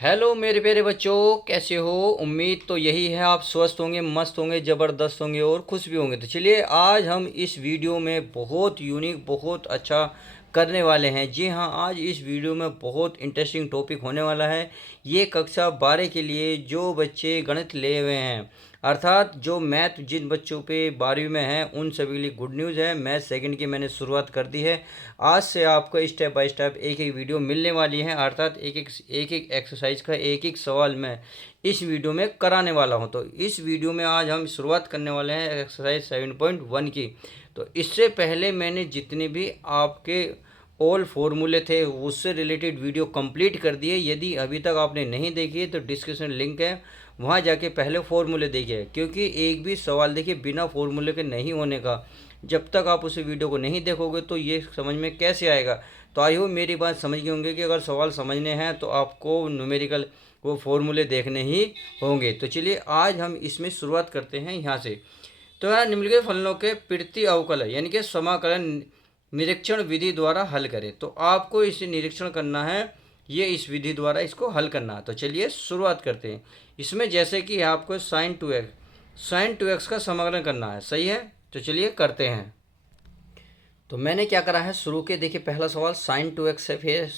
Hello मेरे प्यारे बच्चों, कैसे हो। उम्मीद तो यही है आप स्वस्थ होंगे, मस्त होंगे, ज़बरदस्त होंगे और खुश भी होंगे। तो चलिए आज हम इस वीडियो में बहुत यूनिक, बहुत अच्छा करने वाले हैं। जी हाँ, आज इस वीडियो में बहुत इंटरेस्टिंग टॉपिक होने वाला है। ये कक्षा 12 के लिए जो बच्चे गणित ले हुए हैं, अर्थात जो मैथ जिन बच्चों पे 12वीं में है, उन सभी के लिए गुड न्यूज़ है। मैथ सेकंड की मैंने शुरुआत कर दी है। आज से आपको स्टेप बाय स्टेप एक एक वीडियो मिलने वाली है, अर्थात एक एक एक्सरसाइज का एक एक सवाल मैं इस वीडियो में कराने वाला हूं। तो इस वीडियो में आज हम शुरुआत करने वाले हैं एक्सरसाइज 7.1 की। तो इससे पहले मैंने जितने भी आपके ऑल फॉर्मूले थे उससे रिलेटेड वीडियो कंप्लीट कर दिए। यदि अभी तक आपने नहीं देखी है तो डिस्क्रिप्शन लिंक है, वहाँ जाके पहले फॉर्मूले देखिए, क्योंकि एक भी सवाल देखिए बिना फॉर्मूले के नहीं होने का। जब तक आप उस वीडियो को नहीं देखोगे तो ये समझ में कैसे आएगा। तो आई होप मेरी बात समझ गए होंगे कि अगर सवाल समझने हैं तो आपको न्यूमेरिकल वो फॉर्मूले देखने ही होंगे। तो चलिए आज हम इसमें शुरुआत करते हैं यहाँ से। तो यहाँ निम्नलिखित फलनों के प्रति अवकल यानी कि समाकलन निरीक्षण विधि द्वारा हल करें। तो आपको इसे निरीक्षण करना है, ये इस विधि द्वारा इसको हल करना है। तो चलिए शुरुआत करते हैं। इसमें जैसे कि आपको साइन टू एक्स का समाकलन करना है, सही है। तो चलिए करते हैं। तो मैंने क्या करा है, शुरू के देखिए पहला सवाल sin 2x है, फिर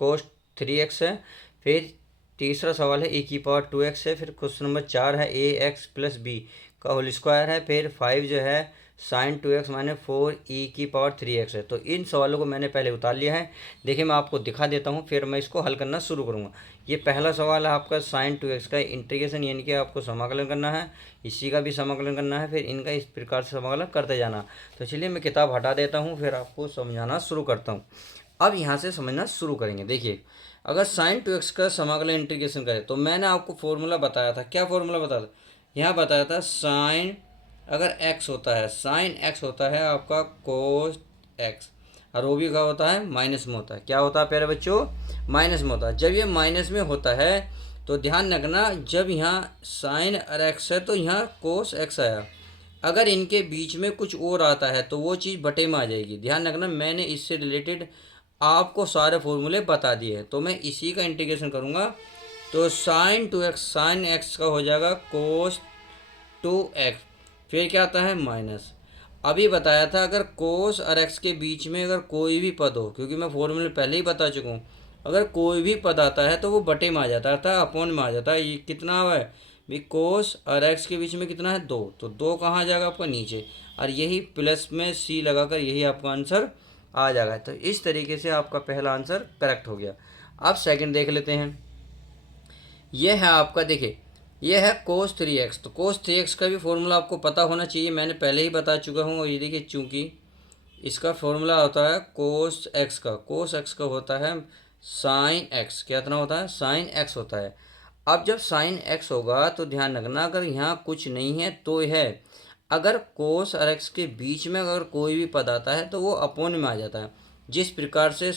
cos 3x है, फिर तीसरा सवाल है e⁻2x है, फिर क्वेश्चन नंबर 4 है ax प्लस बी का होल स्क्वायर है, फिर 5 जो है sin 2x माइनस 4e⁻3x है। तो इन सवालों को मैंने पहले उतार लिया है। देखिए मैं आपको दिखा देता हूँ, फिर मैं इसको हल करना शुरू करूँगा। ये पहला सवाल है आपका sin 2x का इंटीग्रेशन यानी कि आपको समाकलन करना है, इसी का भी समाकलन करना है, फिर इनका इस प्रकार से समाकलन करते जाना। तो चलिए मैं किताब हटा देता हूँ, फिर आपको समझाना शुरू करता हूँ। अब यहाँ से समझना शुरू करेंगे। देखिए अगर sin 2x का समाकलन इंटीग्रेशन करें तो मैंने आपको फॉर्मूला बताया था। क्या फॉर्मूला बताया था? यहाँ बताया था साइन अगर x होता है, साइन x होता है आपका कोस x, और वो भी क्या होता है, माइनस में होता है। क्या होता है प्यारे बच्चों? माइनस में होता है। जब ये माइनस में होता है तो ध्यान रखना, जब यहाँ साइन x है तो यहाँ कोस x आया। अगर इनके बीच में कुछ और आता है तो वो चीज़ बटे में आ जाएगी। ध्यान रखना, मैंने इससे रिलेटेड आपको सारे फॉर्मूले बता दिए हैं। तो मैं इसी का इंटीग्रेशन करूँगा। तो साइन एक्स का हो जाएगा cos 2x, फिर क्या आता है माइनस। अभी बताया था अगर कोस और एक्स के बीच में अगर कोई भी पद हो, क्योंकि मैं फॉर्मूले पहले ही बता चुका हूँ, अगर कोई भी पद आता है तो वो बटे में आ जाता है, अर्थात अपॉन में आ जाता है। ये कितना है भी, कोस और एक्स के बीच में कितना है, 2, तो 2 कहाँ आ जाएगा आपका, नीचे। और यही प्लस में सी लगाकर यही आपका आंसर आ जाएगा। तो इस तरीके से आपका पहला आंसर करेक्ट हो गया। अब सेकंड देख लेते हैं। ये है आपका, देखिए ये है cos 3x। तो cos 3x का भी फॉर्मूला आपको पता होना चाहिए, मैंने पहले ही बता चुका हूँ। और ये देखिए चूँकि इसका फॉर्मूला होता है cos x का होता है साइन x। कितना होता है? साइन x होता है। अब जब साइन x होगा तो ध्यान रखना, अगर यहाँ कुछ नहीं है तो है, अगर कोस और एक्स के बीच में अगर कोई भी पद आता है तो वो अपोन में आ जाता है। जिस प्रकार से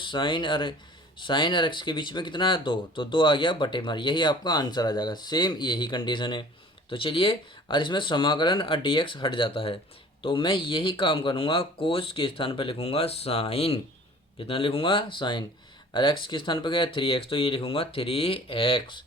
साइन और एक्स के बीच में कितना है, 2, तो 2 आ गया बटे मार, यही आपका आंसर आ जाएगा। सेम यही कंडीशन है। तो चलिए, और इसमें समाकलन और dx हट जाता है, तो मैं यही काम करूँगा, कोस के स्थान पर लिखूँगा साइन। कितना लिखूँगा? साइन। और एक्स के स्थान पर गया 3x, तो ये लिखूँगा 3x।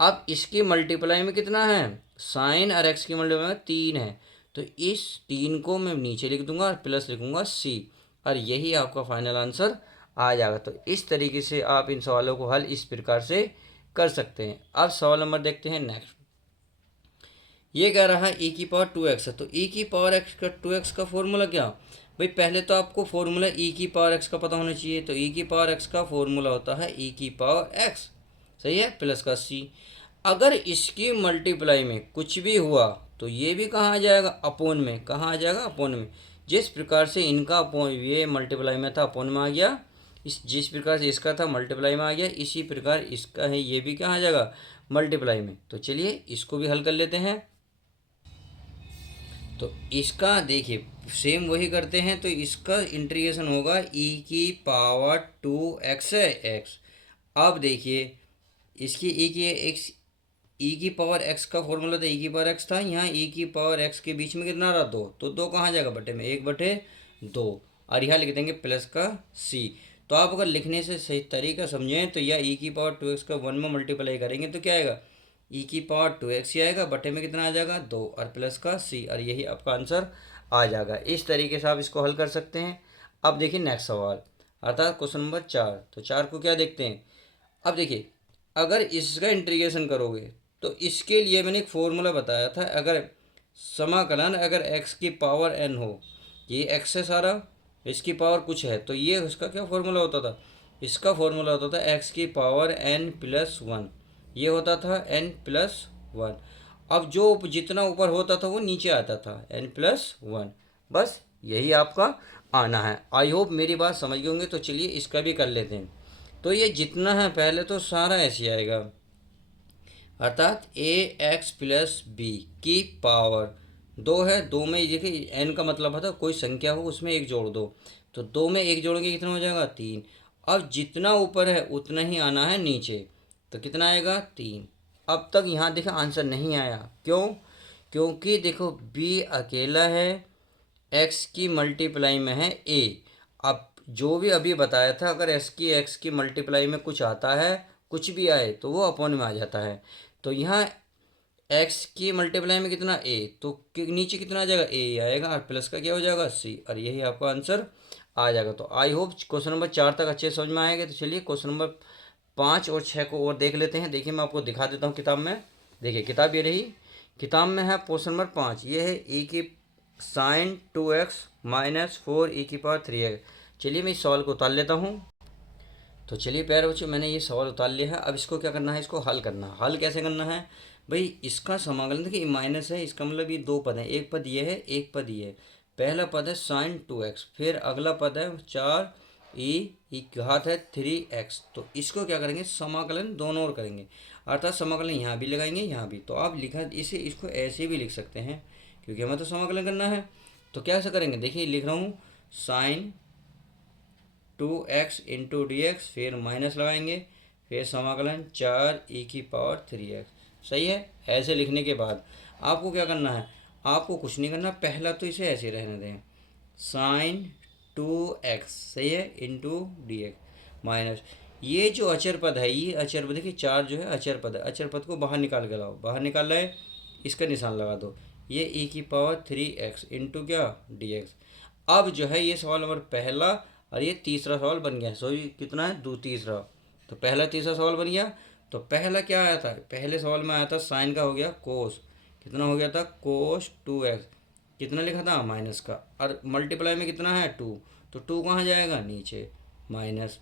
अब इसकी मल्टीप्लाई में कितना है, साइन और एक्स की मल्टीप्लाई में 3 है, तो इस 3 को मैं नीचे लिख दूंगा और प्लस लिखूंगा सी, और यही आपका फाइनल आंसर आ जाएगा। तो इस तरीके से आप इन सवालों को हल इस प्रकार से कर सकते हैं। अब सवाल नंबर देखते हैं नेक्स्ट। ये कह रहा है e⁻2x है, तो e⁻2x का फॉर्मूला क्या? भाई पहले तो आपको फॉर्मूला e⁻x का पता होना चाहिए। तो e⁻x का फॉर्मूला होता है e⁻x, सही है, प्लस का c। अगर इसकी मल्टीप्लाई में कुछ भी हुआ तो ये भी कहाँ आ जाएगा, अपोन में। कहाँ आ जाएगा? अपोन में। जिस प्रकार से इनका अपोन, ये मल्टीप्लाई में था, अपोन में आ गया। जिस प्रकार से इसका था मल्टीप्लाई में आ गया, इसी प्रकार इसका है, ये भी कहाँ आ जाएगा, मल्टीप्लाई में। तो चलिए इसको भी हल कर लेते हैं। तो इसका देखिए सेम वही करते हैं। तो इसका इंटीग्रेशन होगा e⁻2x है, x। अब देखिए इसकी e⁻x का फॉर्मूला था, e⁻x था, यहाँ e⁻x के बीच में कितना रहा, 2, तो 2 कहाँ जाएगा, बटे में, 1/2। और यहाँ लिख देंगे प्लस का c। तो आप अगर लिखने से सही तरीका समझें तो या ई की पावर 2x का 1 में मल्टीप्लाई करेंगे तो क्या आएगा, ई की पावर 2x ही आएगा, बटे में कितना आ जाएगा 2 और प्लस का c, और यही आपका आंसर आ जाएगा। इस तरीके से आप इसको हल कर सकते हैं। अब देखिए नेक्स्ट सवाल, अर्थात क्वेश्चन नंबर 4। तो 4 को क्या देखते हैं। अब देखिए अगर इसका इंटीग्रेशन करोगे तो इसके लिए मैंने एक फॉर्मूला बताया था, अगर समाकलन अगर x की पावर n हो, ये x है सारा, इसकी पावर कुछ है, तो ये उसका क्या फॉर्मूला होता था, इसका फॉर्मूला होता था x की पावर n प्लस 1, ये होता था n प्लस 1। अब जो जितना ऊपर होता था वो नीचे आता था n प्लस 1, बस यही आपका आना है। आई होप मेरी बात समझ गए होंगे। तो चलिए इसका भी कर लेते हैं। तो ये जितना है पहले तो सारा ऐसे आएगा, अर्थात ए एक्स प्लस बी की पावर 2 है, 2 में देखिए एन का मतलब होता है कोई संख्या हो उसमें एक जोड़ दो, तो 2 में एक जोड़ेंगे कितना हो जाएगा 3। अब जितना ऊपर है उतना ही आना है नीचे, तो कितना आएगा 3। अब तक यहाँ देखो आंसर नहीं आया, क्यों, क्योंकि देखो बी अकेला है, एक्स की मल्टीप्लाई में है ए। अब जो भी अभी बताया था, अगर एक्स की मल्टीप्लाई में कुछ आता है, कुछ भी आए तो वो अपॉन में आ जाता है। तो यहाँ एक्स की मल्टीप्लाई में कितना ए, तो नीचे कितना आ जाएगा ए आएगा, और प्लस का क्या हो जाएगा सी, और यही आपका आंसर आ जाएगा। तो आई होप क्वेश्चन नंबर 4 तक अच्छे समझ में आएगा। तो चलिए क्वेश्चन नंबर 5 और 6 को और देख लेते हैं। देखिए मैं आपको दिखा देता हूँ किताब में। देखिए किताब ये रही, किताब में है क्वेश्चन नंबर 5, ये है ई की साइन 2x माइनस 4 ई की पावर 3x। चलिए मैं इस सवाल को उतार लेता हूँ। तो चलिए प्यारे बच्चों, मैंने ये सवाल उतार लिया है। अब इसको क्या करना है, इसको हल करना है। हल कैसे करना है भाई, इसका समाकलन देखिए माइनस है, इसका मतलब ये दो पद हैं, एक पद ये है एक पद ये है। पहला पद है साइन 2x, फिर अगला पद है 4 ई घात है 3x। तो इसको क्या करेंगे, समाकलन दोनों ओर करेंगे, अर्थात समाकलन यहाँ भी लगाएंगे यहाँ भी। तो आप लिखा इसे, इसको ऐसे भी लिख सकते हैं क्योंकि हमें तो समाकलन करना है। तो कैसे करेंगे, देखिए लिख रहा हूँ sine 2x into D x, फिर माइनस लगाएंगे, फिर समाकलन 4 ई की पावर 3x। सही है। ऐसे लिखने के बाद आपको क्या करना है, आपको कुछ नहीं करना, पहला तो इसे ऐसे रहने दें, साइन 2x सही है इंटू डी एक्स माइनस ये जो अचर पद है, ये अचर पद देखिए 4 जो है अचर पद है, अचर पद को बाहर निकाल के लाओ, बाहर निकाल लाए, इसका निशान लगा दो, ये ई की पावर 3x इंटू क्या डी एक्स। अब जो है ये सवाल नंबर पहला और ये तीसरा सवाल बन गया। सो ये कितना है, दो तीसरा, तो पहला तीसरा सवाल बन गया। तो पहला क्या आया था, पहले सवाल में आया था साइन का हो गया कोस, कितना हो गया था कोस 2x, कितना लिखा था माइनस का, और मल्टीप्लाई में कितना है 2, तो 2 कहाँ जाएगा नीचे माइनस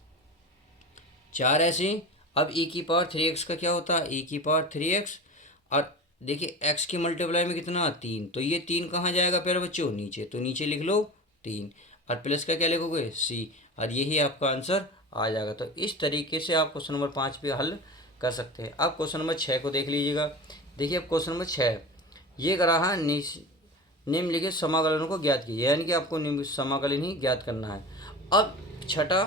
4 ऐसे। अब e की पावर 3x का क्या होता है, e की पावर 3x, और देखिए x की मल्टीप्लाई में कितना 3, तो ये 3 कहाँ जाएगा प्यारे बच्चों नीचे, तो नीचे लिख लो 3, और प्लस का क्या लिखोगे c, और यही आपका आंसर आ जाएगा। तो इस तरीके से आप क्वेश्चन नंबर 5 पे हल कर सकते हैं। अब क्वेश्चन नंबर 6 को देख लीजिएगा। देखिए अब क्वेश्चन नंबर 6 ये करा है, निम्नलिखित समाकलन को ज्ञात कीजिए, यानी कि आपको निम्न समाकलन ही ज्ञात करना है। अब छठा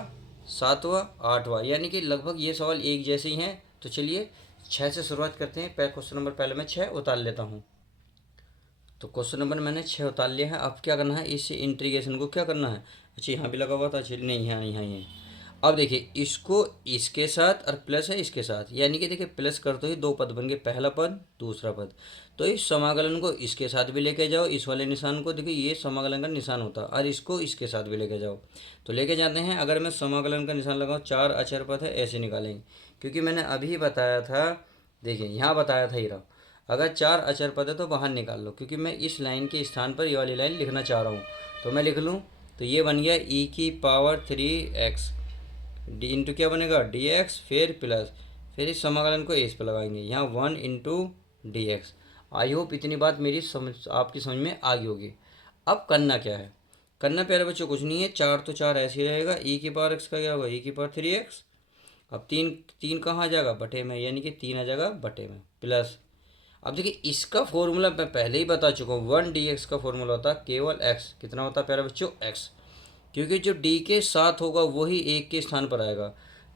सातवां आठवां यानी कि लगभग ये सवाल एक जैसे ही हैं। तो चलिए 6 से शुरुआत करते हैं। क्वेश्चन नंबर पहले मैं 6 उतार लेता हूँ। तो क्वेश्चन नंबर मैंने 6 उतार लिया है। अब क्या करना है, इस इंटीग्रेशन को क्या करना है, अच्छा यहाँ भी लगा हुआ था, चलिए नहीं यहाँ यहाँ ये। अब देखिए इसको इसके साथ और प्लस है इसके साथ, यानी कि देखिए प्लस कर तो ही दो पद बन गए, पहला पद दूसरा पद। तो इस समाकलन को इसके साथ भी लेके जाओ, इस वाले निशान को देखिए ये समाकलन का निशान होता है, और इसको इसके साथ भी लेके जाओ। तो लेके जाते हैं, अगर मैं समाकलन का निशान लगाऊँ, 4 अचर पद है ऐसे निकालेंगे, क्योंकि मैंने अभी बताया था, देखिए यहाँ बताया था ही रहा, अगर 4 अचर पद है तो बाहर निकाल लो, क्योंकि मैं इस लाइन के स्थान पर ये वाली लाइन लिखना चाह रहा हूँ। तो मैं लिख लूँ, तो ये बन गया ई की पावर 3x डी इंटू क्या बनेगा डी एक्स, फिर प्लस, फिर इस समाकलन को इस पर लगाएंगे, यहाँ 1 into D x. I hope इतनी बात मेरी समझ आपकी समझ में आ गई होगी। अब करना क्या है, करना प्यारे बच्चों कुछ नहीं है, 4 तो 4 ऐसे ही रहेगा, ई की पावर एक्स का क्या होगा ई की पावर 3x। अब 3 कहाँ आ जाएगा बटे में, यानी कि 3 आ जाएगा बटे में, प्लस। अब देखिए इसका फॉर्मूला मैं पहले ही बता चुका हूँ, 1 डी एक्स का फॉर्मूला होता है केवल x, कितना होता है प्यारे बच्चों x, क्योंकि जो d के साथ होगा वही एक के स्थान पर आएगा।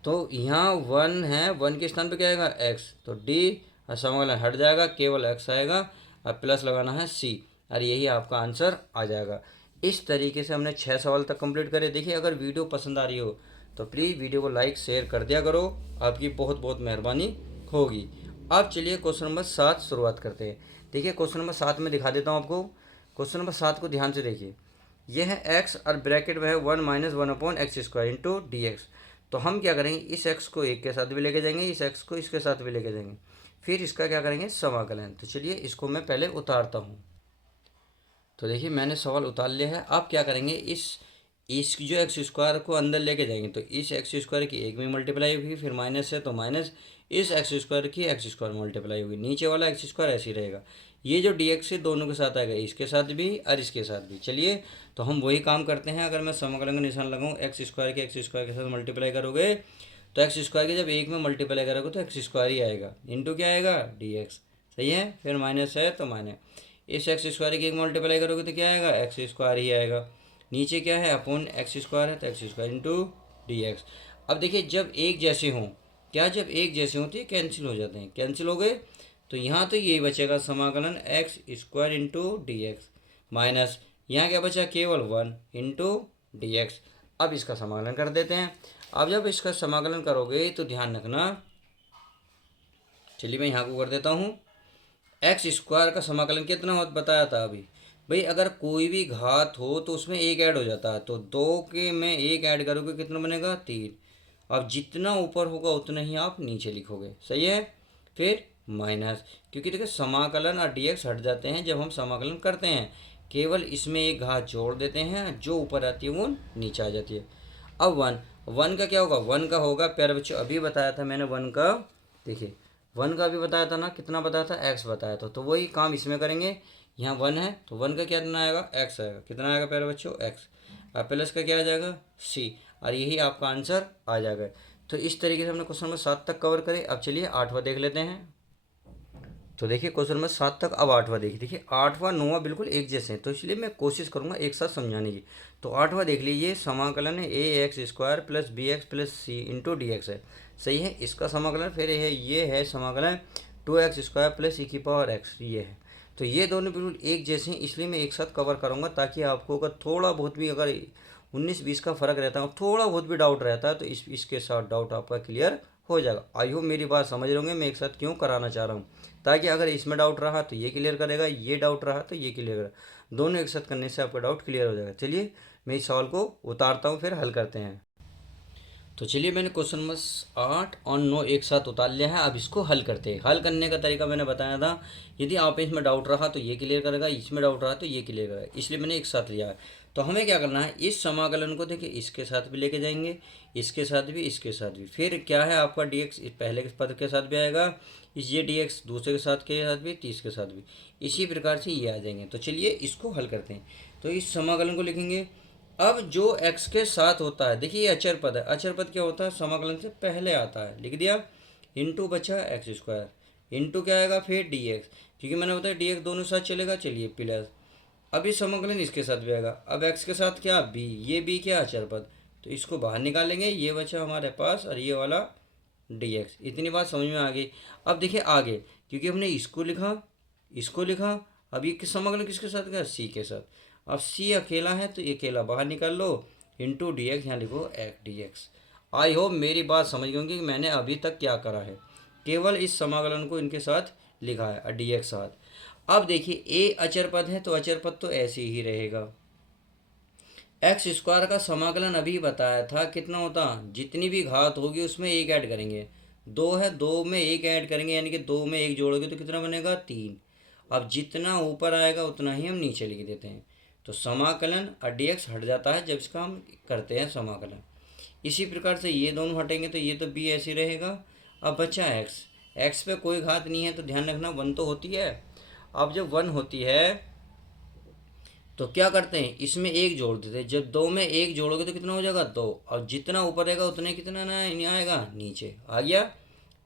तो यहाँ 1 है, 1 के स्थान पर क्या आएगा x, तो d समाकलन हट जाएगा, केवल x आएगा, और प्लस लगाना है c, और यही आपका आंसर आ जाएगा। इस तरीके से हमने 6 सवाल तक कंप्लीट करे। देखिए अगर वीडियो पसंद आ रही हो तो प्लीज़ वीडियो को लाइक शेयर कर दिया करो, आपकी बहुत बहुत मेहरबानी होगी। अब चलिए क्वेश्चन नंबर 7 शुरुआत करते हैं। देखिए क्वेश्चन नंबर 7 में दिखा देता हूँ आपको। क्वेश्चन नंबर 7 को ध्यान से देखिए। यह है एक्स और ब्रैकेट में है 1-1/x² इंटू डी एक्स। तो हम क्या करेंगे, इस एक्स को एक के साथ भी लेके जाएंगे, इस एक्स को इसके साथ भी लेके जाएंगे, फिर इसका क्या करेंगे, समाकलन। तो चलिए इसको मैं पहले उतारता हूँ। तो देखिए मैंने सवाल उतार लिया है। अब क्या करेंगे, इस जो एक्स स्क्वायर को अंदर लेके जाएंगे, तो इस एक्स स्क्वायर की एक में मल्टीप्लाई होगी, फिर माइनस है तो माइनस इस एक्स स्क्वायर की एक्स स्क्वायर मल्टीप्लाई होगी, नीचे वाला एक्स स्क्वायर ऐसे ही रहेगा। ये जो डी एक्स है दोनों के साथ आएगा, इसके साथ भी और इसके साथ भी। चलिए तो हम वही काम करते हैं। अगर मैं समाकलन का निशान लगाऊँ, एक्स स्क्वायर के साथ मल्टीप्लाई करोगे तो एक्स स्क्वायर के जब एक में मल्टीप्लाई करोगे तो एक्स स्क्वायर ही आएगा, इंटू क्या आएगा, डी एक्स। सही है, फिर माइनस है तो माइनस इस एक्स स्क्वायर की एक मल्टीप्लाई करोगे तो क्या आएगा, एक्स स्क्वायर ही आएगा। नीचे क्या है, अपॉन एक्स स्क्वायर है तो x square into D x. अब देखिए जब एक जैसे हों, क्या जब एक जैसे हों तो ये कैंसिल हो जाते हैं, कैंसिल हो गए तो यहाँ तो यही बचेगा समाकलन x square into D x minus यहाँ क्या बचा, केवल 1 इंटू डी एक्स। अब इसका समाकलन कर देते हैं। अब जब इसका समाकलन करोगे तो ध्यान रखना, चलिए मैं यहाँ को कर देता हूँ। एक्स स्क्वायर का समाकलन कितना हो बताया था अभी भाई, अगर कोई भी घात हो तो उसमें एक ऐड हो जाता है, तो 2 के में एक ऐड करोगे कितना बनेगा, 3। अब जितना ऊपर होगा उतना ही आप नीचे लिखोगे, सही है। फिर माइनस, क्योंकि देखिए समाकलन और डीएक्स हट जाते हैं जब हम समाकलन करते हैं, केवल इसमें एक घात जोड़ देते हैं, जो ऊपर आती है वो नीचे आ जाती है। अब 1 का क्या होगा, 1 का होगा प्यारे बच्चों, अभी बताया था मैंने 1 का। देखिए 1 का भी बताया था ना, कितना बताया था, एक्स बताया था, तो वही काम इसमें करेंगे। यहाँ 1 है तो 1 का कितना आएगा, एक्स आएगा, कितना आएगा प्यारे बच्चों, एक्स। और प्लस का क्या आ जाएगा, सी, और यही आपका आंसर आ जाएगा। तो इस तरीके से हमने क्वेश्चन नंबर 7 तक कवर करे। अब चलिए 8वां देख लेते हैं। तो देखिए क्वेश्चन नंबर 7 तक, अब 8वां देखिए। देखिए 8वां 9वां बिल्कुल एक जैसे हैं, तो इसलिए मैं कोशिश करूंगा एक साथ समझाने की। तो 8वां देख लीजिए, समाकलन है A X square plus B X plus C into D X है, सही है। इसका समाकलन फिर ये है समाकलन 2x स्क्वायर प्लस ई की पावर एक्स, ये है। तो ये दोनों बिल्कुल एक जैसे हैं, इसलिए मैं एक साथ कवर करूँगा, ताकि आपको अगर थोड़ा बहुत भी अगर 19-20 का फ़र्क रहता है, थोड़ा बहुत भी डाउट रहता है, तो इसके साथ डाउट आपका क्लियर हो जाएगा। आई होप मेरी बात समझ रहे होंगे, मैं एक साथ क्यों कराना चाह रहा हूँ, ताकि अगर इसमें डाउट रहा तो ये क्लियर करेगा, ये डाउट रहा तो ये क्लियर करेगा, दोनों एक साथ करने से आपका डाउट क्लियर हो जाएगा। चलिए मैं इस सवाल को उतारता हूँ, फिर हल करते हैं। तो चलिए मैंने क्वेश्चन नंबर 8 और 9 एक साथ उतार लिया है। अब इसको हल करते हैं। हल करने का तरीका मैंने बताया था, यदि आप इसमें डाउट रहा तो ये क्लियर करेगा, इसमें डाउट रहा तो ये क्लियर करेगा, इसलिए मैंने एक साथ लिया है। तो हमें क्या करना है, इस समाकलन को देखिए इसके साथ भी लेके जाएंगे, इसके साथ भी, इसके साथ भी। फिर क्या है आपका डी एक्स पहले के पद के साथ भी आएगा, ये डी एक्स दूसरे के साथ भी, 30 के साथ भी, इसी प्रकार से ये आ जाएंगे। तो चलिए इसको हल करते हैं। तो इस समाकलन को लिखेंगे। अब जो x के साथ होता है, देखिए ये अचर पद है, अचर पद क्या होता है, समाकलन से पहले आता है, लिख दिया, इंटू बचा एक्स स्क्वायर, इंटू क्या आएगा फिर डी एक्स, क्योंकि मैंने बताया डी एक्स दोनों साथ चलेगा, चलिए प्लस। अब ये समाकलन इसके साथ भी आएगा, अब x के साथ क्या, b, ये b क्या अचर पद, तो इसको बाहर निकालेंगे, ये बचा हमारे पास, और ये वाला डी एक्स। इतनी बात समझ में आ गई। अब देखिए आगे, क्योंकि हमने इसको लिखा, इसको लिखा, अब ये समाकलन किसके साथ गया, सी के साथ। अब सी अकेला है तो ये अकेला बाहर निकाल लो, इंटू डी एक्स, यहाँ लिखो x D x. I hope मेरी बात समझ गए होंगे कि मैंने अभी तक क्या करा है, केवल इस समाकलन को इनके साथ लिखा है, डी एक्स साथ। अब देखिए ए अचर पद है तो अचर पद तो ऐसे ही रहेगा। एक्स स्क्वायर का समाकलन अभी बताया था कितना होता, जितनी भी घात होगी उसमें एक ऐड करेंगे, 2 है 2 में एक ऐड करेंगे, यानी कि 2 में एक जोड़ोगे तो कितना बनेगा, 3। अब जितना ऊपर आएगा उतना ही हम नीचे लिख देते हैं। तो समाकलन और डी एक्स हट जाता है जब इसका हम करते हैं समाकलन। इसी प्रकार से ये दोनों हटेंगे तो ये तो बी ऐसे रहेगा। अब बचा एक्स, एक्स पे कोई घात नहीं है तो ध्यान रखना 1 तो होती है। अब जब 1 होती है तो क्या करते हैं, इसमें एक जोड़ देते हैं, जब 2 में एक जोड़ोगे तो कितना हो जाएगा, 2, और जितना ऊपर रहेगा उतने कितना ना आएगा, नीचे आ गया,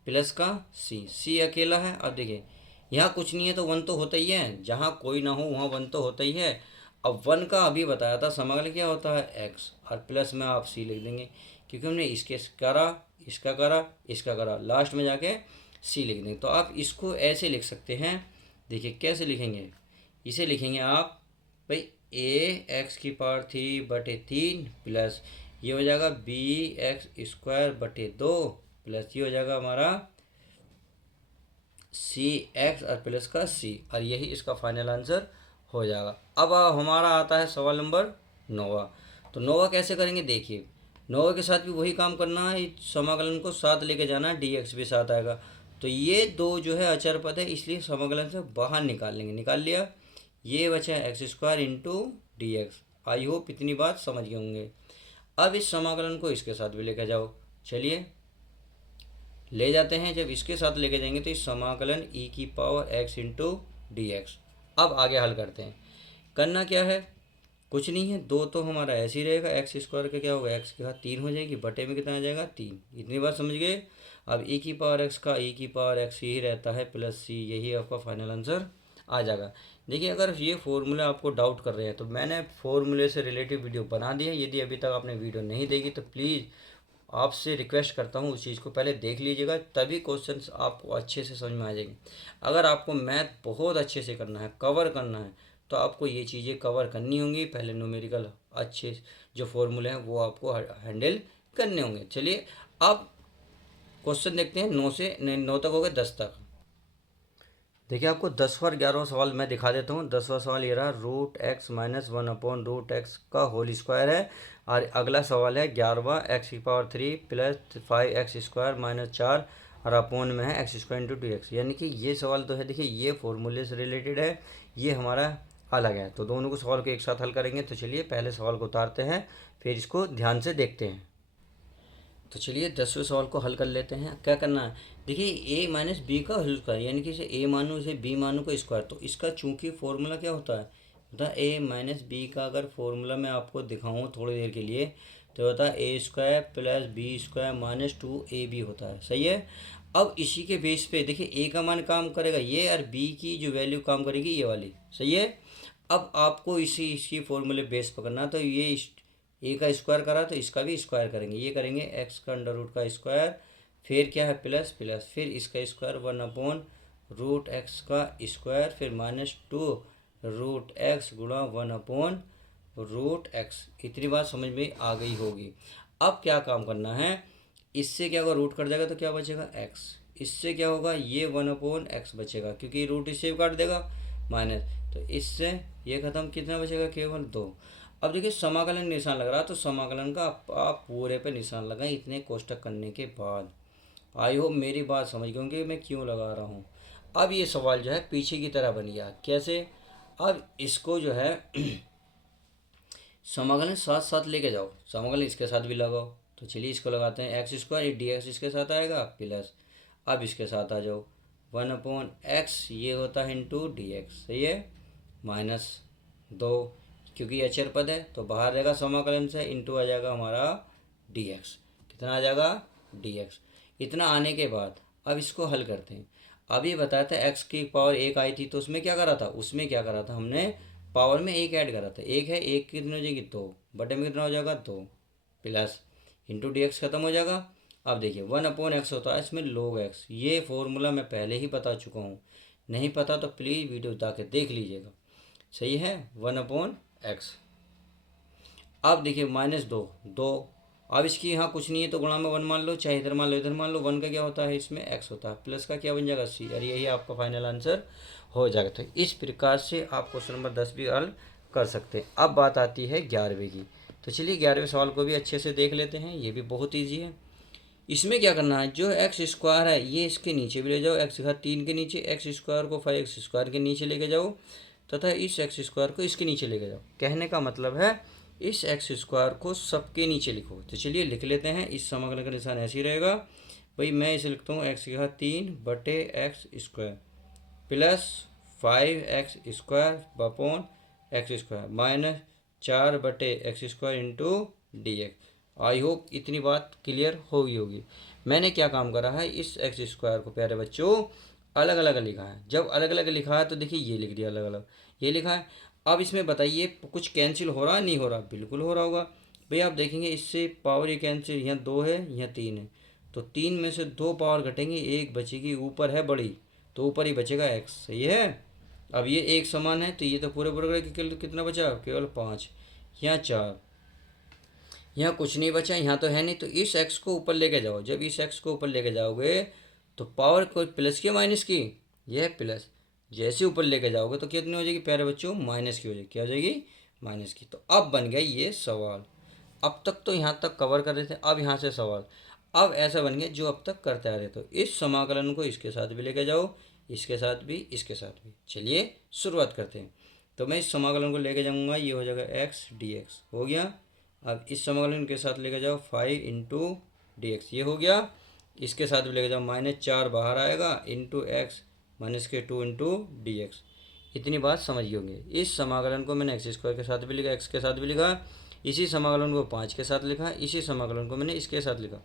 प्लस का सी अकेला है। अब देखिए यहाँ कुछ नहीं है तो 1 तो होता ही है, जहाँ कोई ना हो वहाँ 1 तो होता ही है। अब 1 का अभी बताया था समाकलन क्या होता है, एक्स, और प्लस में आप सी लिख देंगे, क्योंकि हमने इसके करा, इसका करा, इसका करा, लास्ट में जाके सी लिख देंगे। तो आप इसको ऐसे लिख सकते हैं, देखिए कैसे लिखेंगे, इसे लिखेंगे आप भाई ए एक्स की पावर 3/3 प्लस ये हो जाएगा बी एक्स स्क्वायर बटे 2 प्लस ये हो जाएगा हमारा सी एक्स और प्लस का सी, और यही इसका फाइनल आंसर हो जाएगा। अब हमारा आता है सवाल नंबर 9। तो 9 कैसे करेंगे, देखिए 9 के साथ भी वही काम करना है, समाकलन को साथ लेके जाना है, डी एक्स भी साथ आएगा। तो ये दो जो है अचर पद है, इसलिए समाकलन से बाहर निकाल लेंगे, निकाल लिया, ये बचा x square into D x. I hope इतनी बात समझ गए होंगे। अब इस समाकलन को इसके साथ भी लेकर जाओ, चलिए ले जाते हैं। जब इसके साथ लेके जाएंगे तो इस समाकलन e की power x into D x. अब आगे हल करते हैं। करना क्या है, कुछ नहीं है, 2 तो हमारा ऐसे ही रहेगा, एक्स स्क्वायर का क्या होगा, एक्स के साथ 3 हो जाएगी, बटे में कितना आ जाएगा 3। इतनी बात समझ गए। अब e की पावर x का e की पावर x यही रहता है प्लस c, यही आपका फाइनल आंसर आ जाएगा। देखिए अगर ये फॉर्मूला आपको डाउट कर रहे हैं तो मैंने फॉर्मूले से रिलेटिव वीडियो बना दी है, यदि अभी तक आपने वीडियो नहीं देखी तो प्लीज़ आपसे रिक्वेस्ट करता हूँ उस चीज़ को पहले देख लीजिएगा, तभी क्वेश्चंस आपको अच्छे से समझ में आ जाएंगे। अगर आपको मैथ बहुत अच्छे से करना है, कवर करना है, तो आपको ये चीज़ें कवर करनी होंगी। पहले न्यूमेरिकल अच्छे जो फॉर्मूले हैं वो आपको हैंडल करने होंगे। चलिए अब क्वेश्चन देखते हैं, 9 तक हो गए, 10 तक। देखिए आपको 10वां और 11वां सवाल मैं दिखा देता हूँ। 10वां सवाल ये रहा, root x minus 1 upon root x का होल स्क्वायर है, और अगला सवाल है 11वां, एक्स की power 3 plus 5x square minus 4 और अपोन में है एक्स स्क्वायर इंटू 2x। यानी कि ये सवाल तो है, देखिए ये फॉर्मूले से रिलेटेड है, ये हमारा अलग है, तो दोनों को सवाल को एक साथ हल करेंगे। तो चलिए पहले सवाल को उतारते हैं, फिर इसको ध्यान से देखते हैं। तो चलिए 10वें सवाल को हल कर लेते हैं। क्या करना है, देखिए ए माइनस बी का होल स्क्वायर, यानी कि इसे ए मानो इसे बी मानो का स्क्वायर। तो इसका चूंकि फॉर्मूला क्या होता है, होता है ए माइनस बी का अगर फॉर्मूला मैं आपको दिखाऊँ थोड़ी देर के लिए तो होता है A square plus B square minus 2ab होता है, सही है। अब इसी के बेस पे देखिए ए का मान काम करेगा ये, और बी की जो वैल्यू काम करेगी ये वाली, सही है। अब आपको इसकी फॉर्मूले बेस पकड़ना, तो ये ए का स्क्वायर करा तो इसका भी स्क्वायर करेंगे, ये करेंगे एक्स का अंडर रूट का स्क्वायर, फिर क्या है प्लस प्लस, फिर इसका स्क्वायर 1 अपॉन रूट एक्स का स्क्वायर, फिर माइनस 2 रूट एक्स गुणा 1 अपॉन रूट एक्स। इतनी बात समझ में आ गई होगी। अब क्या काम करना है, इससे क्या होगा, रूट कट जाएगा तो क्या बचेगा एक्स, इससे क्या होगा ये 1 अपॉन एक्स बचेगा, क्योंकि रूट इससे भी काट देगा माइनस, तो इससे ये खत्म, कितना बचेगा केवल 2। अब देखिए समाकलन निशान लग रहा है, तो समाकलन का आप पूरे पे निशान लगाएं इतने कोष्टक करने के बाद। आई होप मेरी बात समझ गए होंगे मैं क्यों लगा रहा हूँ। अब ये सवाल जो है पीछे की तरह बन गया, कैसे, अब इसको जो है समाकलन साथ साथ लेके जाओ, समाकलन इसके साथ भी लगाओ। तो चलिए इसको लगाते हैं, एक्स स्क्वायर डी एक्स इसके साथ आएगा प्लस, अब इसके साथ आ जाओ 1 अपॉन एक्स ये होता है इंटू डी एक्स, सही है, माइनस 2, क्योंकि अचर पद है तो बाहर रहेगा समाकलन से, इंटू आ जाएगा हमारा डी एक्स, कितना आ जाएगा डी एक्स। इतना आने के बाद अब इसको हल करते हैं। अभी बताया था एक्स की पावर 1 आई थी, तो उसमें क्या करा था, उसमें क्या करा था हमने पावर में 1 ऐड करा था, 1 है, 1 कितनी हो जाएगी 2, बटे में कितना हो जाएगा 2 प्लस इंटू डी एक्स खत्म हो जाएगा। अब देखिए 1 अपॉन एक्स होता है इसमें लोग एक्स, ये फॉर्मूला मैं पहले ही बता चुका हूँ, नहीं पता तो प्लीज़ वीडियो जाके देख लीजिएगा, सही है, 1 अपॉन एक्स। अब देखिए माइनस 2, अब इसकी यहाँ कुछ नहीं है तो गुणा में 1 मान लो, चाहे इधर मान लो इधर मान लो, 1 का क्या होता है इसमें एक्स होता है, प्लस का क्या बन जाएगा सी, और यही आपका फाइनल आंसर हो जाएगा। तो इस प्रकार से आप क्वेश्चन नंबर 10 भी हल कर सकते हैं। अब बात आती है 11वें की, तो चलिए 11वें सवाल को भी अच्छे से देख लेते हैं, ये भी बहुत ईजी है। इसमें क्या करना है, जो एक्स स्क्वायर है ये इसके नीचे भी ले जाओ, एक्स घात 3 के नीचे, एक्स स्क्वायर को 5x स्क्वायर के नीचे लेके जाओ, तथा इस एक्स स्क्वायर को इसके नीचे लेके जाओ। कहने का मतलब है इस एक्स स्क्वायर को सबके नीचे लिखो। तो चलिए लिख लेते हैं, इस समाकलन का निशान ऐसे ही रहेगा भाई, मैं इसे लिखता हूँ एक्स की घात 3 बटे x square plus 5x square upon x square minus 4 बटे x square into D x. I hope इतनी बात क्लियर होगी। मैंने क्या काम करा है, इस एक्स स्क्वायर को प्यारे बच्चों अलग अलग लिखा है। जब अलग अलग लिखा है तो देखिए ये लिख दिया अलग अलग, ये लिखा है। अब इसमें बताइए कुछ कैंसिल हो रहा है, नहीं हो रहा, बिल्कुल हो रहा होगा भाई। आप देखेंगे इससे पावर ये कैंसिल, यहाँ 2 है यहाँ 3 है, तो 3 में से 2 पावर घटेंगे, 1 बचेगी, ऊपर है बड़ी तो ऊपर ही बचेगा एक्स, सही है। अब ये एक समान है तो ये तो पूरे पूरे कितना बचा, केवल 5, यहाँ 4, यहाँ कुछ नहीं बचा, यहाँ तो है नहीं, तो इस एक्स को ऊपर लेके जाओ। जब इस एक्स को ऊपर लेके जाओगे तो पावर कोई प्लस की माइनस की, यह है प्लस। जैसे ऊपर लेके जाओगे तो कितनी हो जाएगी प्यारे बच्चों, माइनस की हो जाएगी। क्या हो जाएगी, माइनस की। तो अब बन गया ये सवाल। अब तक तो यहाँ तक कवर कर रहे थे, अब यहाँ से सवाल। अब ऐसा बन गया जो अब तक करते आ रहे। तो इस समाकलन को इसके साथ भी लेके जाओ, इसके साथ भी, इसके साथ भी। चलिए शुरुआत करते हैं। तो मैं इस समाकलन को लेके जाऊँगा, ये हो जाएगा एक्स डी एक्स, हो गया। अब इस समाकलन के साथ लेके जाओ 5 × dx, ये हो गया। इसके साथ भी लेके जाओ -4 बाहर आएगा, इंटू एक्स माइनस के 2 × dx। इतनी बात समझ गए होंगे। इस समाकलन को मैंने एक्स स्क्वायर के साथ भी लिखा, एक्स के साथ भी लिखा, इसी समाकलन को 5 के साथ लिखा, इसी समाकलन को मैंने इसके साथ लिखा।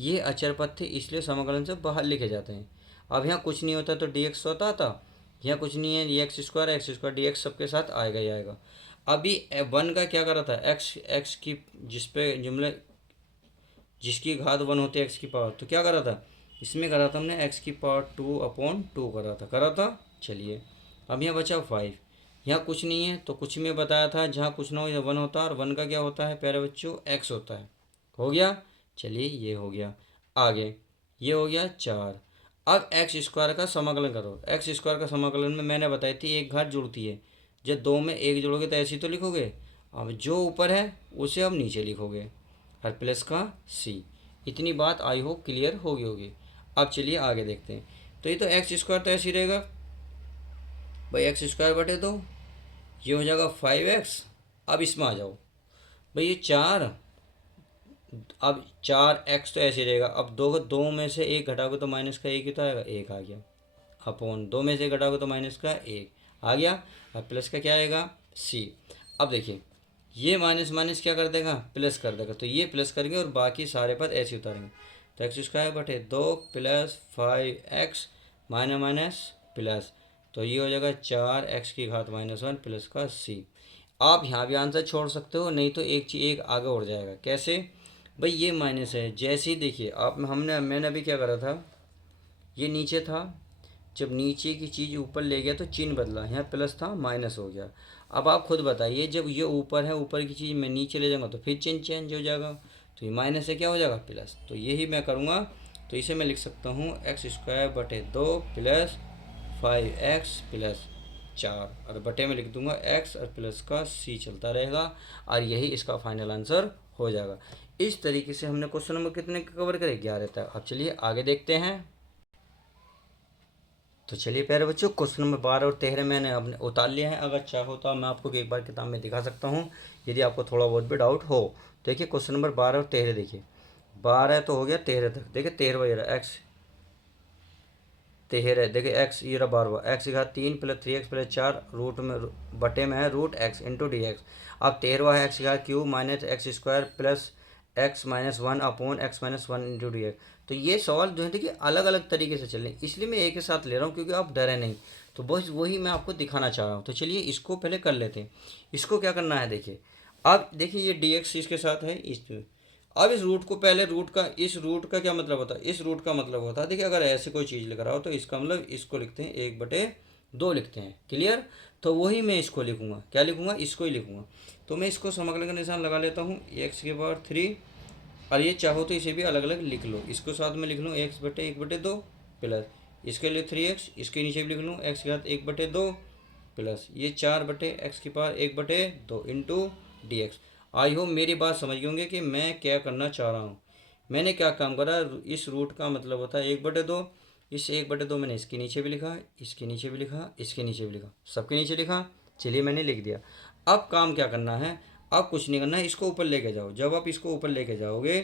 ये अचर पद थे इसलिए समाकलन से बाहर लिखे जाते हैं। अब यहाँ कुछ नहीं होता तो dx होता था, यहाँ कुछ नहीं है, ये एक्स स्क्वायर dx सबके साथ आएगा ही आएगा। अभी वन का क्या करा था, एक्स एक्स की जिस पे जुमले जिसकी घात 1 होती है एक्स की पावर, तो क्या करा था इसमें, करा था हमने एक्स की पावर 2/2 करा था। चलिए अब यहाँ बचा 5, यहाँ कुछ नहीं है तो कुछ में बताया था, जहाँ कुछ ना हो या 1 होता है, और 1 का क्या होता है प्यारे बच्चों, एक्स होता है। हो गया। चलिए ये हो गया। आगे ये हो गया 4। अब एक्स स्क्वायर का समाकलन करो। एक्स स्क्वायर का समाकलन में मैंने बताई थी एक घात जुड़ती है, जब दो में एक जोड़ोगे तो ऐसी तो लिखोगे। अब जो ऊपर है उसे अब नीचे लिखोगे, और प्लस का सी। इतनी बात आई होप क्लियर होगी। अब चलिए आगे देखते हैं। तो ये तो एक्स स्क्वायर तो ऐसे ही रहेगा भाई, एक्स स्क्वायर बटे 2, ये हो जाएगा 5x। अब इसमें आ जाओ भाई, ये 4, अब 4x तो ऐसे ही रहेगा। अब दो में से एक घटाओगे तो माइनस का एक ही तो आएगा, एक आ गया, अपॉन दो में से घटाओगे तो माइनस का एक आ गया, और प्लस का क्या आएगा, सी। अब देखिए ये माइनस माइनस क्या कर देगा, प्लस कर देगा, तो ये प्लस करेंगे और बाकी सारे पद ऐसे उतारेंगे। तो एक्स स्क्वायर बटे 2 plus 5x minus minus plus, तो ये हो जाएगा 4x की घात -1 प्लस का सी। आप यहाँ भी आंसर छोड़ सकते हो, नहीं तो एक आगे उड़ जाएगा। कैसे भाई, ये माइनस है, जैसे ही देखिए आप मैंने अभी क्या करा था, ये नीचे था, जब नीचे की चीज़ ऊपर ले गया तो चिन्ह बदला, यहाँ प्लस था माइनस हो गया। अब आप खुद बताइए, जब ये ऊपर है, ऊपर की चीज़ मैं नीचे ले जाऊँगा तो फिर चिन्ह चेंज हो जाएगा, तो ये माइनस से क्या हो जाएगा प्लस। तो यही मैं करूँगा। तो इसे मैं लिख सकता हूँ एक्स स्क्वायर बटे 2 प्लस 5x प्लस 4, और बटे में लिख दूंगा x और प्लस का c चलता रहेगा, और यही इसका फाइनल आंसर हो जाएगा। इस तरीके से हमने क्वेश्चन नंबर कितने कवर करे, 11 तक। अब चलिए आगे देखते हैं। तो चलिए प्यारे बच्चों, क्वेश्चन नंबर 12 और 13 मैंने अपने उतार लिया है। अगर चाहो तो मैं आपको एक बार किताब में दिखा सकता हूँ, यदि आपको थोड़ा बहुत भी डाउट हो। देखिए क्वेश्चन नंबर 12 और 13 देखिए, 12 तो हो गया, 13 तक देखिए, 13 वगैरह एक्स 13, देखिए एक्स ये रहा 12, एक्स की घात 3 प्लस 3x प्लस 4 रूट में बटे में है root x into D x. अब 13 है एक्स की घात cube minus x square plus x minus 1 upon x minus 1 into D x. तो ये सवाल जो है देखिए अलग अलग तरीके से चल रहे हैं, इसलिए मैं एक ही साथ ले रहा हूँ क्योंकि आप डरे नहीं। तो बस वही मैं आपको दिखाना चाह रहा हूँ। तो चलिए इसको पहले कर लेते हैं। इसको क्या करना है देखिए, अब देखिए ये डी एक्स इसके साथ है, इस अब इस रूट को पहले इस रूट का क्या मतलब होता है, इस रूट का मतलब होता है देखिए, अगर ऐसे कोई चीज़ लिख रहा हो तो इसका मतलब इसको लिखते हैं 1/2 लिखते हैं, क्लियर। तो वही मैं इसको लिखूंगा, क्या लिखूंगा, इसको ही लिखूंगा। तो मैं इसको समाकलन का निशान लगा लेता हूँ, एक्स की पावर 3, और ये चाहो तो इसे भी अलग अलग लिख लो, इसको साथ में लिख लूँ एक्स बटे 1/2 प्लस इसके लिए 3x, इसके नीचे भी लिख लूँ एक्स की घात 1/2 प्लस ये 4/x की power 1/2 into D x. I hope मेरी बात समझ गए होंगे कि मैं क्या करना चाह रहा हूँ। मैंने क्या काम करा, इस रूट का मतलब होता है 1/2, इस 1/2 मैंने इसके नीचे भी लिखा, इसके नीचे भी लिखा, इसके नीचे भी लिखा, सबके नीचे लिखा। चलिए मैंने लिख दिया। अब काम क्या करना है, अब कुछ नहीं करना है, इसको ऊपर लेके जाओ। जब आप इसको ऊपर लेके जाओगे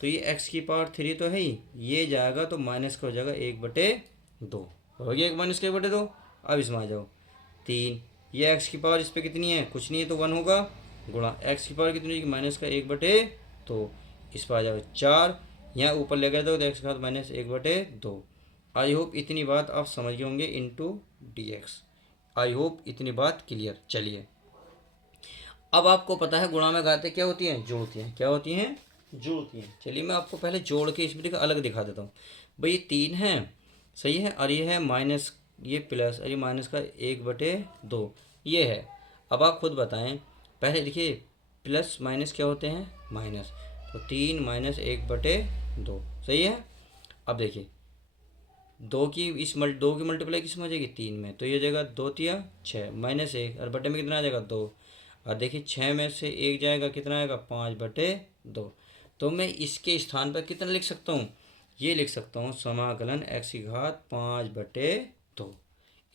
तो ये एक्स की पावर 3 तो है ही, ये जाएगा तो माइनस का हो जाएगा 1/2, हो गया 1 माइनस का 1/2। अब इसमें आ जाओ 3, ये एक्स की पावर इस पर कितनी है, कुछ नहीं है तो 1 होगा, गुणा एक्स की पावर कितनी होगी माइनस का 1/2, इस पर आ जाओ 4, यहाँ ऊपर ले गए तो एक्स का माइनस 1/2। आई होप इतनी बात आप समझ गए होंगे, into D x. I hope इतनी बात क्लियर। चलिए अब आपको पता है गुणा में घातें क्या होती हैं, जोड़ती हैं, क्या होती हैं, जोड़ती हैं। चलिए मैं आपको पहले जोड़ के इस विधि का अलग दिखा देता हूँ। भाई ये 3 है, सही है, और ये है माइनस, ये प्लस, और ये माइनस का 1/2 ये है। अब आप खुद बताएं, पहले देखिए प्लस माइनस क्या होते हैं, माइनस। तो 3 - 1/2, सही है। अब देखिए दो की मल्टीप्लाई किस में हो जाएगी, 3 में, तो ये हो जाएगा 2 × 3 = 6 -1 और बटे में कितना आ जाएगा 2। और देखिए 6 में से 1 जाएगा, कितना आएगा 5/2। तो मैं इसके स्थान पर कितना लिख सकता हूँ, ये लिख सकता हूँ समाकलन x⁵ 5/2।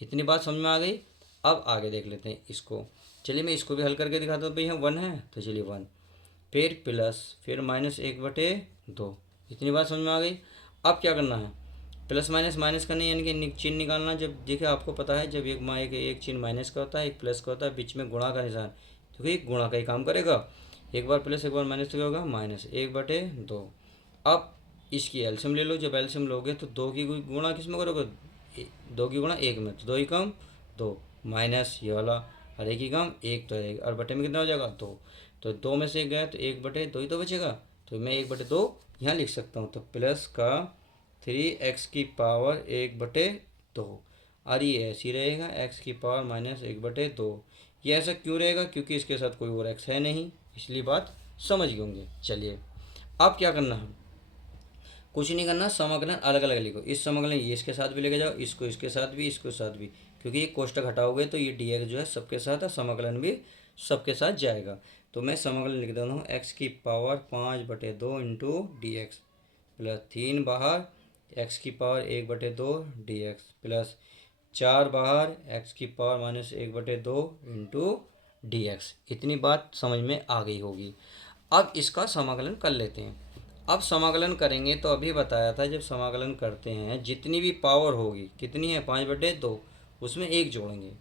इतनी बात समझ में आ गई। अब आगे देख लेते हैं इसको। चलिए मैं इसको भी हल करके दिखाता हूँ। भाई यहाँ 1 है तो चलिए 1, फिर प्लस, फिर -1/2। इतनी बात समझ में आ गई। अब क्या करना है, प्लस माइनस माइनस करना, यानी कि चिन्ह निकालना। जब देखिए आपको पता है जब एक चिन्ह माइनस का होता है, एक प्लस का होता है, बीच में गुणा का निशान, तो ये गुणा का ही काम करेगा। एक बार प्लस एक बार माइनस तो क्या होगा, -1/2। अब इसकी एलसीएम ले लो। जब एलसीएम लोगे तो 2 की गुणा किस में करोगे, 2 की गुणा 1 में, तो 2 ही कम 2 माइनस ये वाला, और 1 ही कम 1, तो 1 और बटे में कितना हो जाएगा 2। तो 2 में से 1 गया तो 1/2 ही तो बचेगा। तो मैं 1/2 यहाँ लिख सकता हूँ। तो प्लस का 3x⁻1/2, और ये ऐसी रहेगा x⁻−1/2। ये ऐसा क्यों रहेगा, क्योंकि इसके साथ कोई और x है नहीं, इसलिए बात समझ गए होंगे। चलिए अब क्या करना है, कुछ नहीं करना, समाकलन अलग अलग लिखो। इस समाकलन ये इसके साथ भी लेके जाओ, इसको इसके साथ भी, इसके साथ भी, क्योंकि ये कोष्टक हटाओगे तो ये dx जो है सबके साथ है, समाकलन भी सबके साथ जाएगा। तो मैं समाकलन लिख देता हूँ x⁵5/2 dx प्लस 3 बाहर x⁻1/2 dx प्लस 4 बाहर x⁻−1/2 dx। इतनी बात समझ में आ गई होगी। अब इसका समाकलन कर लेते हैं। अब समाकलन करेंगे तो अभी बताया था जब समाकलन करते हैं जितनी भी पावर होगी, कितनी है 5/2, उसमें 1 जोड़ेंगे।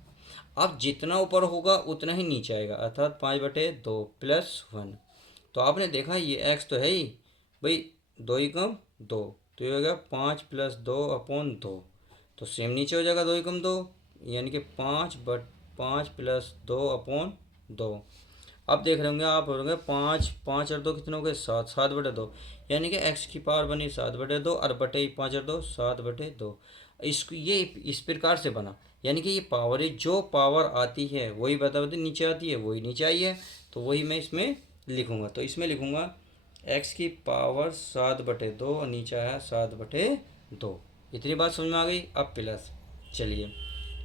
अब जितना ऊपर होगा उतना ही नीचे आएगा, अर्थात 5/2 प्लस 1। तो आपने देखा ये x तो है ही भाई, 2 ही कम 2, तो ये हो गया 5 + 2/2। तो सेम नीचे हो जाएगा 2 ही कम 2, यानी कि 5 + 2/2। अब देख रहे होंगे आप, हो गए 5, 5 और 2 कितने हो गए 7, 7/2, यानी कि x की पावर बनी 7/2 और बटे 5 और 2 7/2। इसको ये इस प्रकार से बना, यानी कि ये पावर है, जो पावर आती है वही बता नीचे आती है, वही नीचे आई है, तो वही मैं इसमें लिखूँगा। तो इसमें लिखूँगा x की पावर 7/2 और नीचे आया 7/2। इतनी बात समझ में आ गई। अब प्लस, चलिए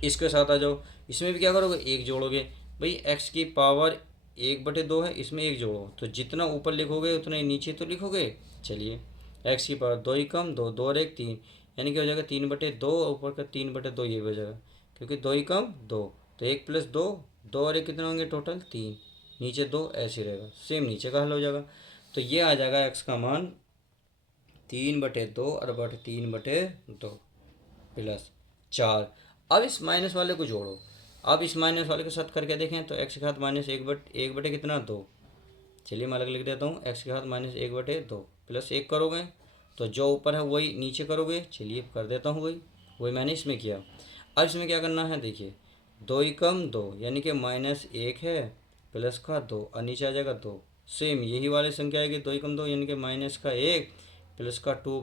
इसके साथ आ जाओ। इसमें भी क्या करोगे, 1 जोड़ोगे। भाई x की पावर 1/2 है, इसमें 1 जोड़ो, तो जितना ऊपर लिखोगे उतना ही नीचे तो लिखोगे। चलिए x की पावर 2 ही कम 2, 2 और 1 3, यानी कि हो जाएगा 3/2, ऊपर का 3/2 ये हो जाएगा, क्योंकि 2 ही कम 2, तो 1 + 2, 2 और 1 कितने होंगे टोटल 3, नीचे 2 ऐसे रहेगा, सेम नीचे का हल हो जाएगा। तो ये आ जाएगा x का मान 3/2 और बटे 3/2 प्लस 4। अब इस माइनस वाले को जोड़ो। अब इस माइनस वाले के साथ करके देखें तो x⁻1/1 कितना 2। चलिए मैं अलग लिख देता हूँ, x⁻1/2 प्लस 1 करोगे तो जो ऊपर है वही नीचे करोगे। चलिए कर देता हूँ, वही मैंने इसमें किया। अब इसमें क्या करना है, देखिए 2 ही कम 2, यानी कि -1 है, प्लस का 2 और नीचे आ जाएगा 2। सेम यही वाली संख्या आएगी, 2 ही कम 2, यानी कि -1 प्लस का 2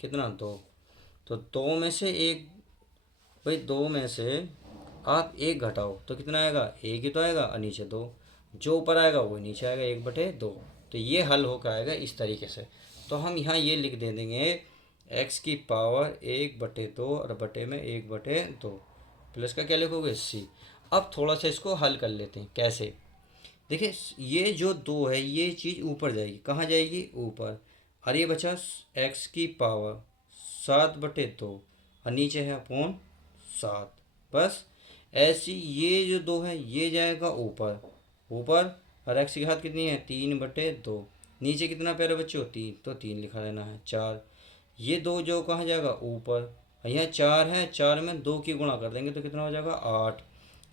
कितना 2। तो 2 में से 1, भाई 2 में से आप 1 घटाओ तो कितना आएगा, 1 ही तो आएगा, और नीचे 2, जो ऊपर आएगा वो नीचे आएगा 1/2। तो ये हल होकर आएगा इस तरीके से। तो हम यहाँ ये लिख दे देंगे x की पावर 1/2 और बटे में 1/2 प्लस का क्या लिखोगे c। अब थोड़ा सा इसको हल कर लेते हैं, कैसे, देखिए ये जो 2 है ये चीज़ ऊपर जाएगी, कहाँ जाएगी, ऊपर, और ये बचा x की पावर 7/2 और नीचे है अपॉन 7। बस ऐसी ये जो 2 है ये जाएगा ऊपर, ऊपर, और x की घात कितनी है 3/2, नीचे कितना प्यारे बच्चों 3, तो 3 लिखा लेना है 4। ये 2 जो कहाँ जाएगा ऊपर, और यहाँ 4 है, 4 में 2 की गुणा कर देंगे तो कितना हो जाएगा 8,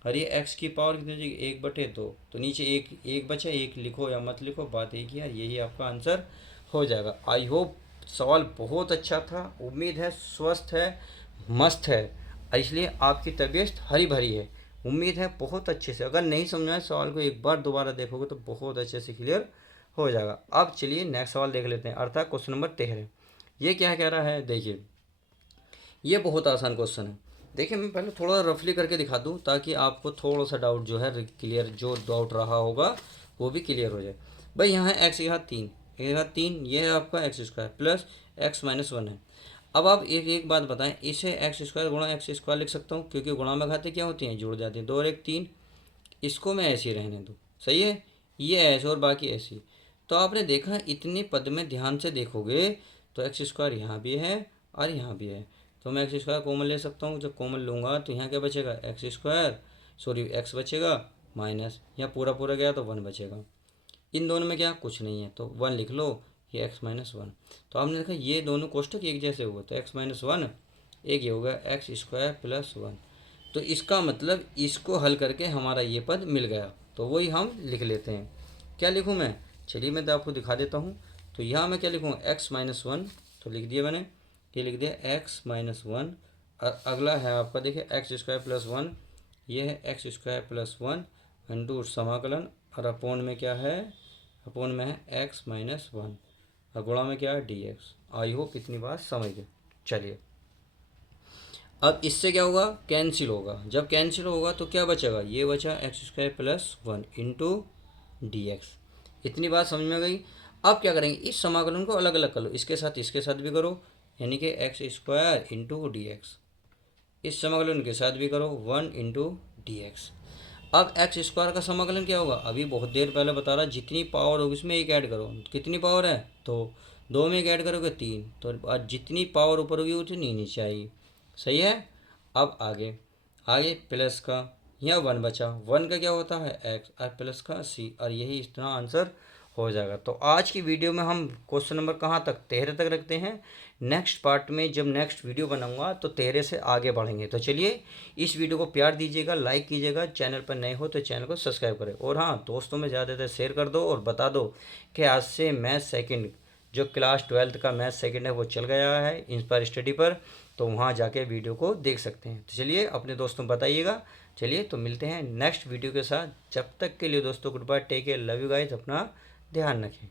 और ये x की पावर कितनी हो जाएगी 1/2, तो नीचे एक बचा, 1 लिखो या मत लिखो, बात एक ही है, यही आपका आंसर हो जाएगा। आई होप सवाल बहुत अच्छा था, उम्मीद है स्वस्थ है, मस्त है, इसलिए आपकी तबीयत हरी भरी है। उम्मीद है बहुत अच्छे से, अगर नहीं समझ आए सवाल को एक बार दोबारा देखोगे तो बहुत अच्छे से क्लियर हो जाएगा। अब चलिए नेक्स्ट सवाल देख लेते हैं, अर्थात क्वेश्चन नंबर 13। ये क्या कह रहा है, देखिए ये बहुत आसान क्वेश्चन है। देखिए मैं पहले थोड़ा रफली करके दिखा दूँ ताकि आपको थोड़ा सा डाउट जो है क्लियर, जो डाउट रहा होगा वो भी क्लियर हो जाए। भाई यहाँ है एक्स के घात 3, एक घात 3, ये है आपका x square plus x minus 1 है। अब आप एक एक बात बताएं, इसे एक्स स्क्वायर गुणा एक्स स्क्वायर लिख सकता हूँ, क्योंकि गुणा में घातें क्या होती हैं, जुड़ जाती हैं। 2 और 1 3, इसको मैं ऐसे ही रहने दूँ, सही है, ये ऐसे और बाकी ऐसे ही। तो आपने देखा इतने पद में ध्यान से देखोगे तो एक्स स्क्वायर यहाँ भी है और यहाँ भी है, तो मैं एक्स स्क्वायर कॉमन ले सकता हूँ। जब कॉमन लूँगा तो यहाँ क्या बचेगा, एक्स स्क्वायर, सॉरी एक्स बचेगा माइनस, यहाँ पूरा पूरा गया तो 1 बचेगा। इन दोनों में क्या, कुछ नहीं है, तो 1 लिख लो, ये एक्स माइनस 1। तो आपने देखा ये दोनों कोष्टक एक जैसे हुए, तो एक्स माइनस 1 एक ये होगा एक्स स्क्वायर प्लस 1। तो इसका मतलब इसको हल करके हमारा ये पद मिल गया, तो वही हम लिख लेते हैं। क्या लिखूँ मैं, चलिए मैं तो आपको दिखा देता हूँ। तो यहाँ मैं क्या लिखूँ, एक्स माइनस 1, तो लिख दिया मैंने, ये लिख दिया एक्स माइनस 1। और अगला है आपका देखिए एक्स स्क्वायर प्लस 1, ये है एक्स स्क्वायर प्लस 1 इंटू समाकलन, और अपोन में क्या है, अपोन में है एक्स माइनस 1, और गुणा में क्या है डी एक्स। आई होप इतनी बात समझ गए। चलिए अब इससे क्या होगा, कैंसिल होगा। जब कैंसिल होगा तो क्या बचेगा, ये बचा x square plus 1 into D x. इतनी बात समझ में गई। अब क्या करेंगे, इस समाकलन को अलग अलग कर लो, इसके साथ भी करो, यानी कि x square into D x. इस समाकलन के साथ भी करो 1 इंटू डी एक्स। अब एक्स स्क्वायर का समाकलन क्या होगा, अभी बहुत देर पहले बता रहा, जितनी पावर होगी उसमें एक ऐड करो। कितनी पावर है, तो 2 में एक ऐड करोगे 3, तो जितनी पावर ऊपर होगी उतनी नीचे आएगी, सही है। अब आगे आगे प्लस का, यहाँ 1 बचा, 1 का क्या होता है एक्स, और प्लस का सी, और यही इतना आंसर हो जाएगा। तो आज की वीडियो में हम क्वेश्चन नंबर कहाँ तक, 13 तक रखते हैं। नेक्स्ट पार्ट में जब नेक्स्ट वीडियो बनाऊंगा तो 13 से आगे बढ़ेंगे। तो चलिए इस वीडियो को प्यार दीजिएगा, लाइक कीजिएगा, चैनल पर नए हो तो चैनल को सब्सक्राइब करें, और हाँ दोस्तों में ज़्यादातर शेयर कर दो और बता दो कि आज से मैथ सेकंड, जो क्लास 12th का मैथ सेकंड है वो चल गया है इंस्पायर स्टडी पर, तो वहाँ जाके वीडियो को देख सकते हैं। तो चलिए अपने दोस्तों को बताइएगा। चलिए तो मिलते हैं नेक्स्ट वीडियो के साथ, जब तक के लिए दोस्तों goodbye, take care, love you guys, अपना ध्यान रखें।